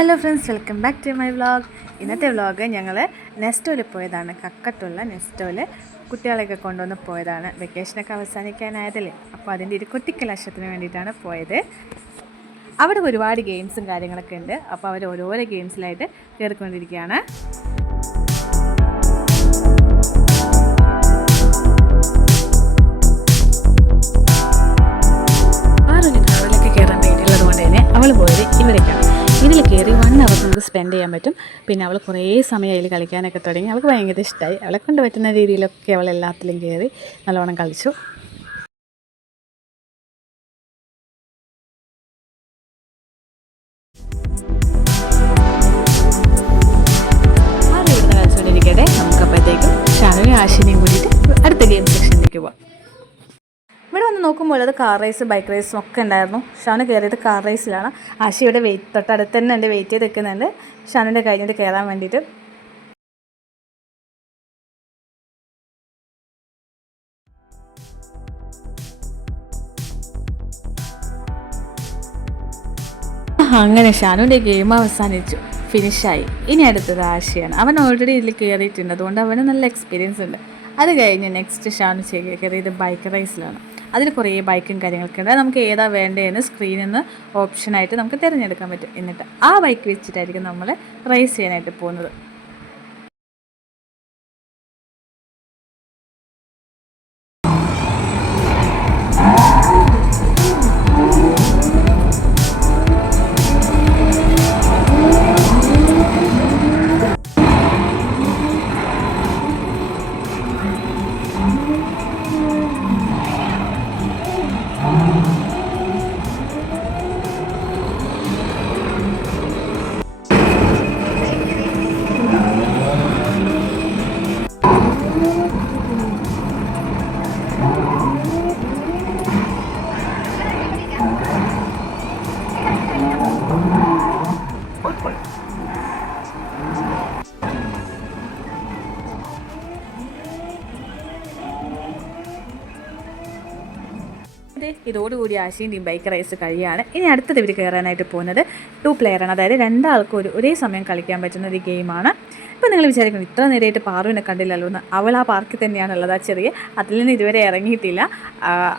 Hello friends, welcome back to my vlog. ഇന്നത്തെ vlog ഞങ്ങൾ നെസ്റ്റോയിൽ പോയതാണ്. കക്കത്തുള്ള നെസ്റ്റോയിൽ കുട്ടികളെയൊക്കെ കൊണ്ടുവന്ന് പോയതാണ്. വെക്കേഷനൊക്കെ അവസാനിക്കാനായതല്ലേ, അപ്പോൾ അതിൻ്റെ ഒരു കുട്ടിക്കലാശത്തിന് വേണ്ടിയിട്ടാണ് പോയത്. അവിടെ ഒരുപാട് ഗെയിംസും കാര്യങ്ങളൊക്കെ ഉണ്ട്. അപ്പോൾ അവർ ഓരോരോ ഗെയിംസിലായിട്ട് കയറിക്കൊണ്ടിരിക്കുകയാണ്. ആറൊരു ട്രാവലൊക്കെ കയറാൻ പേടിയുള്ളത് കൊണ്ട് തന്നെ അവൾ പോയത് ഇവിടേക്കാണ്. ഇതിൽ കയറി 1 hour നമുക്ക് സ്പെൻഡ് ചെയ്യാൻ പറ്റും. പിന്നെ അവൾ കുറേ സമയം അതിൽ കളിക്കാനൊക്കെ തുടങ്ങി. അവൾക്ക് ഭയങ്കര ഇഷ്ടമായി. അവളെ കൊണ്ട് പറ്റുന്ന രീതിയിലൊക്കെ അവൾ എല്ലാത്തിലും കയറി നല്ലോണം കളിച്ചു. ഇവിടുന്ന് കളിച്ചുകൊണ്ടിരിക്കട്ടെ. നമുക്കപ്പോഴത്തേക്കും ഷാനുവിനും ആശിനെയും കൂടിയിട്ട് അടുത്ത ഗെയിം സെക്ഷനിലേക്ക് പോവാം. ഇവിടെ വന്ന് നോക്കുമ്പോൾ അത് കാർ റേസ്, ബൈക്ക് റേസും ഒക്കെ ഉണ്ടായിരുന്നു. ഷാനു കയറിയത് കാർ റേസിലാണ്. ആശി ഇവിടെ തൊട്ടടുത്ത് തന്നെ എൻ്റെ വെയിറ്റ് ചെയ്ത് നിൽക്കുന്നുണ്ട് ഷാനുവിൻ്റെ കഴിഞ്ഞിട്ട് കയറാൻ വേണ്ടിയിട്ട്. അങ്ങനെ ഷാനുവിൻ്റെ ഗെയിം അവസാനിച്ചു, ഫിനിഷായി. ഇനി അടുത്തത് ആശയാണ്. അവൻ ഓൾറെഡി ഇതിൽ കയറിയിട്ടുണ്ട്, അതുകൊണ്ട് അവന് നല്ല എക്സ്പീരിയൻസ് ഉണ്ട്. അത് കഴിഞ്ഞ് നെക്സ്റ്റ് ഷാനു കയറിയത് ബൈക്ക് റേസിലാണ്. അതിൽ കുറേ ബൈക്കും കാര്യങ്ങളൊക്കെ ഉണ്ട്. നമുക്ക് ഏതാ വേണ്ടതെന്ന് സ്ക്രീനിൽ നിന്ന് ഓപ്ഷനായിട്ട് നമുക്ക് തിരഞ്ഞെടുക്കാൻ പറ്റും. എന്നിട്ട് ആ ബൈക്ക് വെച്ചിട്ടായിരിക്കും നമ്മൾ റേസ് ചെയ്യാനായിട്ട് പോകുന്നത്. ഇതോടുകൂടി ആശയും ബൈക്ക് റേസ് കഴിയാണ്. ഇനി അടുത്തത് ഇവർ കയറാനായിട്ട് പോകുന്നത് 2 പ്ലെയറാണ്. അതായത് 2 ആൾക്ക് ഒരേ സമയം കളിക്കാൻ പറ്റുന്ന ഒരു ഗെയിമാണ്. ഇപ്പോൾ നിങ്ങൾ വിചാരിക്കുന്നു ഇത്ര നേരമായിട്ട് പാറുവിനെ കണ്ടില്ലല്ലോ എന്ന്. അവൾ ആ പാർക്കിൽ തന്നെയാണുള്ളത്. ആ ചെറിയ അതിൽ നിന്ന് ഇതുവരെ ഇറങ്ങിയിട്ടില്ല.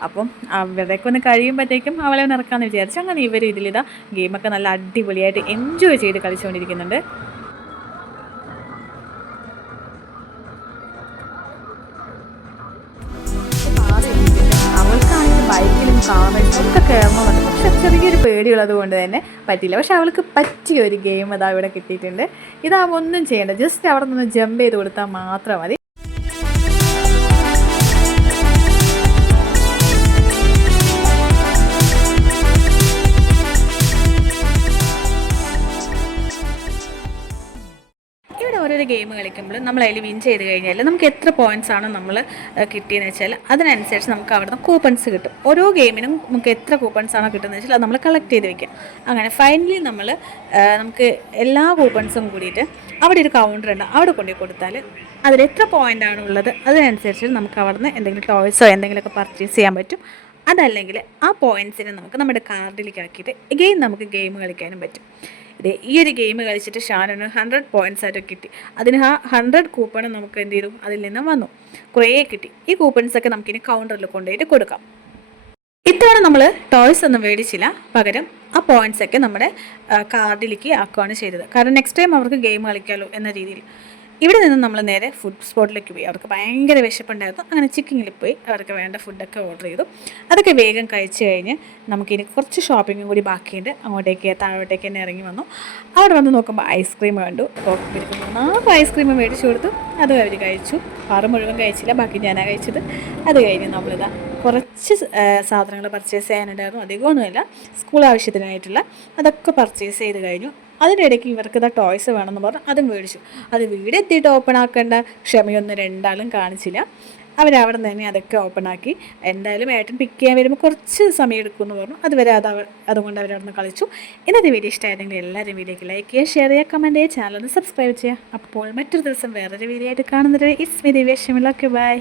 അപ്പം അവരുടെയൊക്കെ ഒന്ന് കഴിയുമ്പോഴത്തേക്കും അവളെ ഒന്ന് ഇറക്കാമെന്ന് വിചാരിച്ചു. അങ്ങനെ ഇവർ ഇതിലിതാ ഗെയിമൊക്കെ നല്ല അടിപൊളിയായിട്ട് എൻജോയ് ചെയ്ത് കളിച്ചുകൊണ്ടിരിക്കുന്നുണ്ട്. ബൈക്കിലും കാറിലും ഒക്കെ കയറണമെന്നുണ്ട്, പക്ഷെ ചെറിയൊരു പേടിയുള്ളത് കൊണ്ട് തന്നെ പറ്റില്ല. പക്ഷെ അവൾക്ക് പറ്റിയ ഒരു ഗെയിം അതാ ഇവിടെ കിട്ടിയിട്ടുണ്ട്. ഇതാവുമ്പോൾ ഒന്നും ചെയ്യേണ്ട, ജസ്റ്റ് അവിടെ നിന്ന് ജമ്പ് ചെയ്ത് കൊടുത്താൽ മാത്രം മതി. ഓരോരോ ഗെയിം കളിക്കുമ്പോൾ നമ്മൾ അതിൽ വിൻ ചെയ്ത് കഴിഞ്ഞാൽ നമുക്ക് എത്ര പോയിൻറ്റ്സ് ആണ് നമ്മൾ കിട്ടിയെന്ന് വെച്ചാൽ അതിനനുസരിച്ച് നമുക്ക് അവിടെ നിന്ന് കൂപ്പൺസ് കിട്ടും. ഓരോ ഗെയിമിനും നമുക്ക് എത്ര കൂപ്പൺസ് ആണോ കിട്ടുന്നത് വെച്ചാൽ അത് നമ്മൾ കളക്ട് ചെയ്ത് വെക്കാം. അങ്ങനെ ഫൈനലി നമുക്ക് എല്ലാ കൂപ്പൺസും കൂടിയിട്ട് അവിടെ ഒരു കൗണ്ടർ ഉണ്ട്, അവിടെ കൊണ്ടുപോയി കൊടുത്താൽ അതിൽ എത്ര പോയിൻ്റ് ആണുള്ളത് അതിനനുസരിച്ച് നമുക്ക് അവിടെ നിന്ന് എന്തെങ്കിലും ടോയ്സോ എന്തെങ്കിലുമൊക്കെ പർച്ചേസ് ചെയ്യാൻ പറ്റും. അതല്ലെങ്കിൽ ആ പോയിൻറ്റ്സിനെ നമുക്ക് നമ്മുടെ കാർഡിലേക്ക് ആക്കിയിട്ട് എഗെയിൻ നമുക്ക് ഗെയിം കളിക്കാനും പറ്റും. ഈ ഒരു ഗെയിം കളിച്ചിട്ട് ഷാനുവിന് 100 പോയിൻറ്റ്സ് ആയിട്ട് കിട്ടി. അതിന് ആ 100 കൂപ്പൺ നമുക്ക് എന്ത് ചെയ്തു, അതിൽ നിന്ന് വന്നു, കുറേ കിട്ടി. ഈ കൂപ്പൺസൊക്കെ നമുക്കിനി കൗണ്ടറിൽ കൊണ്ടുപോയിട്ട് കൊടുക്കാം. ഇത്തവണ നമ്മൾ ടോയ്സ് ഒന്നും മേടിച്ചില്ല, പകരം ആ പോയിൻറ്റ്സൊക്കെ നമ്മുടെ കാർഡിലേക്ക് ആക്കുകയാണ് ചെയ്തത്. കാരണം നെക്സ്റ്റ് ടൈം അവർക്ക് ഗെയിം കളിക്കാമല്ലോ എന്ന രീതിയിൽ. ഇവിടെ നിന്ന് നമ്മൾ നേരെ ഫുഡ് സ്പോട്ടിലേക്ക് പോയി. അവർക്ക് ഭയങ്കര വിശപ്പുണ്ടായിരുന്നു. അങ്ങനെ ചിക്കനിൽ പോയി അവർക്ക് വേണ്ട ഫുഡൊക്കെ ഓർഡർ ചെയ്തു. അതൊക്കെ വേഗം കഴിച്ച് കഴിഞ്ഞ് നമുക്കിനി കുറച്ച് ഷോപ്പിങ്ങും കൂടി ബാക്കിയുണ്ട്. അങ്ങോട്ടേക്ക് താഴോട്ടേക്ക് തന്നെ ഇറങ്ങി വന്നു. അവിടെ വന്ന് നോക്കുമ്പോൾ ഐസ്ക്രീം കണ്ടു. ഇവർക്ക് 4 ഐസ്ക്രീം മേടിച്ചു കൊടുത്തു. അത് അവർ കഴിച്ചു. 6 മുഴുവൻ കഴിച്ചില്ല, ബാക്കി ഞാനാണ് കഴിച്ചത്. അത് കഴിഞ്ഞ് നമ്മളിതാ കുറച്ച് സാധനങ്ങൾ പർച്ചേസ് ചെയ്യാനുണ്ടായിരുന്നു. അധികമൊന്നുമില്ല, സ്കൂൾ ആവശ്യത്തിനായിട്ടുള്ള അതൊക്കെ പർച്ചേസ് ചെയ്ത് കഴിഞ്ഞു. അതിൻ്റെ ഇടയ്ക്ക് ഇവർക്ക് ഇതാ ടോയ്സ് വേണമെന്ന് പറഞ്ഞു, അതും മേടിച്ചു. അത് വീടെത്തിയിട്ട് ഓപ്പൺ ആക്കേണ്ട ക്ഷമയൊന്നും രണ്ടാളും കാണിച്ചില്ല. അവരവിടെ നിന്ന് തന്നെ അതൊക്കെ ഓപ്പൺ ആക്കി. എന്തായാലും ഏട്ടൻ പിക്ക് ചെയ്യാൻ വരുമ്പോൾ കുറച്ച് സമയം എടുക്കുമെന്ന് പറഞ്ഞു. അതുവരെ അതുകൊണ്ട് അവരവിടെ നിന്ന് കളിച്ചു. ഇന്നത്തെ വീഡിയോ ഇഷ്ടമായിരുന്നെങ്കിൽ എല്ലാവരും വീഡിയോയ്ക്ക് ലൈക്ക് ചെയ്യുക, ഷെയർ ചെയ്യുക, കമൻറ്റ് ചെയ്യുക, ചാനൽ ഒന്ന് സബ്സ്ക്രൈബ് ചെയ്യുക. അപ്പോൾ മറ്റൊരു ദിവസം വേറൊരു വീഡിയോ ആയിട്ട് കാണുന്നത്. It's me Divya. Okay, by.